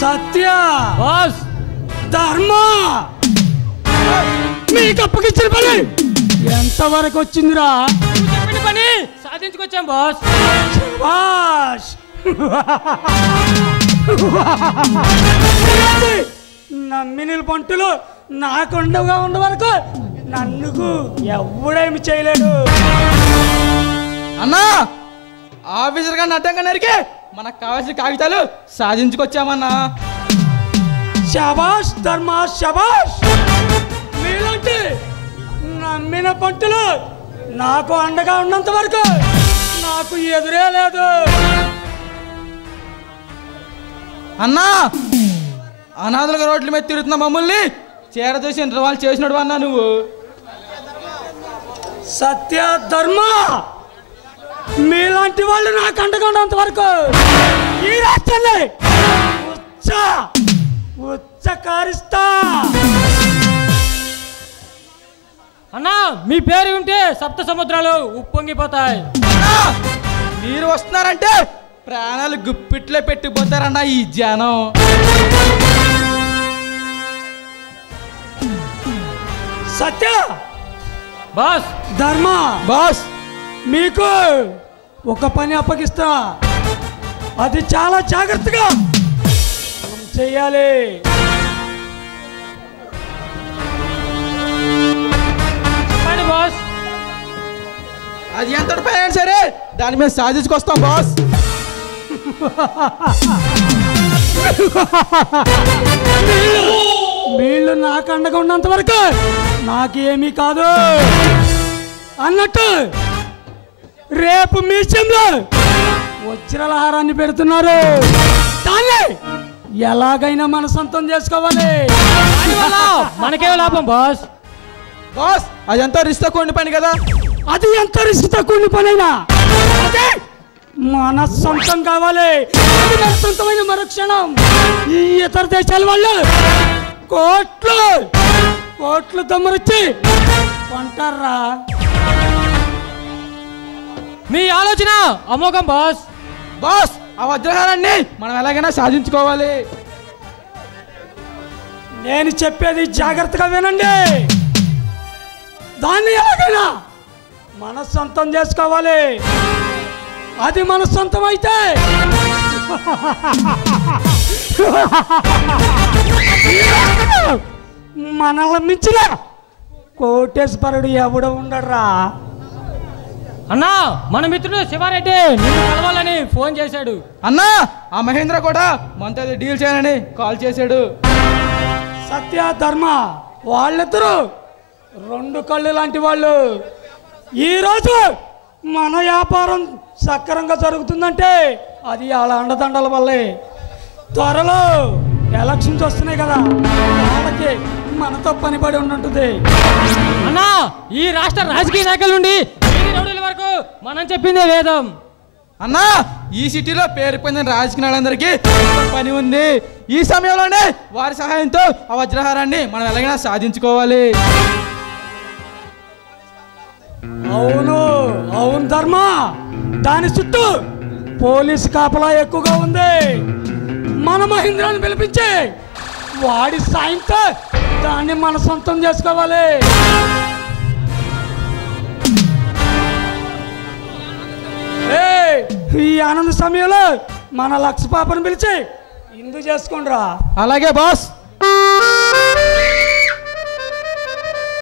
సత్య boss ధర్మ మీకు అప్పగిచ్చిన పని ఎంతవరకు వచ్చిందిరా? చెప్పిన పని సాధించుకొచ్చాం బాస్. బాస్ నమ్మిన పంటలు నాకుండగా ఉన్న వరకు నన్ను ఎవడేమి చేయలేడు. అన్నా ఆఫీసర్ గారిని అడ్డంగా నరికి మనకు కావాల్సిన కాగితాలు సాధించుకొచ్చామన్నా. శబాష్ ధర్మ శబాష్. మీలాంటి నమ్మిన పంటలు నాకు అండగా ఉన్నంత వరకు నాకు ఎదురే లేదు. అన్నా అనాథులుగా రోడ్ల మీద తిరుగుతున్న మమ్మల్ని చేరదోసి ఇంటర్వాల్ చేసినడు అన్నా నువ్వు. సత్య ధర్మ మీలాంటి వాళ్ళు నాకు అండగా ఉన్నంత వరకు ఈ రాష్ట్రాన్ని ఉచ్చకారిస్తా. అన్నా మీ పేరు ఉంటే సప్త సముద్రాలు ఉప్పొంగిపోతాయి. మీరు వస్తున్నారంటే ప్రాణాలు గుప్పిట్లో పెట్టిపోతారన్నా ఈ జనం. సత్య బాస్ ధర్మ బాస్ మీకు ఒక పని అప్పగిస్తా. అది చాలా జాగ్రత్తగా చెయ్యాలి. చెప్పండి బాస్. అది ఎంత పైన సరే దాని మీద సాధించుకొస్తాం బాస్. వీళ్ళు నాకు అండగా ఉన్నంత వరకు నాకేమీ కాదు అన్నట్టు రేపు మ్యూజియంలో వజ్రాలహారాన్ని పెడుతున్నారు. దాన్ని ఎలాగైనా మన సొంతం చేసుకోవాలి. మనకే లాభం బాస్. బాస్ అదంతా రిస్క్ కూడిన పని కదా. అది ఎంత రిస్క్ కూడిన పనైనా అదే మన సొంతం కావాలి. అది మన సొంతమైన మరుక్షణం ఈ ఇతర దేశాల వాళ్ళు కోట్లు కోట్లు దమ్మురిచ్చి కొంటారా. మీ ఆలోచన అమోఘం బాస్. బాస్ ఆ వజ్రహారాన్ని మనం ఎలాగైనా సాధించుకోవాలి. నేను చెప్పేది జాగ్రత్తగా వినండి. దాన్ని ఎలాగైనా మన సొంతం చేసుకోవాలి. అది మన సొంతం అయితే మనల్ని మించిన కోటేశ్వరుడు ఎవడు ఉండరా. అన్నా మన మిత్రుడు శివారెడ్డి నిన్ను కలవాలని ఫోన్ చేశాడు. అన్నా ఆ మహేంద్ర కూడా మనతో డీల్ చేయనని కాల్ చేశాడు. సత్య ధర్మ వాళ్ళిద్దరూ రెండు కళ్ళు లాంటి వాళ్ళు. ఈరోజు మన వ్యాపారం సక్రంగా జరుగుతుందంటే అది వాళ్ళ అండదండల వల్లే. త్వరలో ఎలక్షన్స్ వస్తున్నాయి కదా, వాళ్ళకి మనతో పనిపడి ఉంటుంటుంది. అన్నా ఈ రాష్ట్ర రాజకీయ నాయకుల నుండి రౌడీల వరకు మనం చెప్పిందే వేదం. అన్నా ఈ సిటీలో పేరు పొందిన రాజకీయ నాయకులందరికీ పని ఉంది. ఈ సమయంలోనే వారి సహాయంతో ఆ వజ్రహారాన్ని మనం ఎలాగైనా సాధించుకోవాలి. అవును అవును ధర్మ, దాని చుట్టూ పోలీసు కాపలా ఎక్కువగా ఉంది. మన మహేంద్రాన్ని పిలిపించి వాడి సాయంతో దాన్ని మన సొంతం చేసుకోవాలి. ఈ ఆనంద సమయంలో మన లక్ష పాపను పిలిచి ఇందు చేసుకోండిరా. అలాగే బాస్.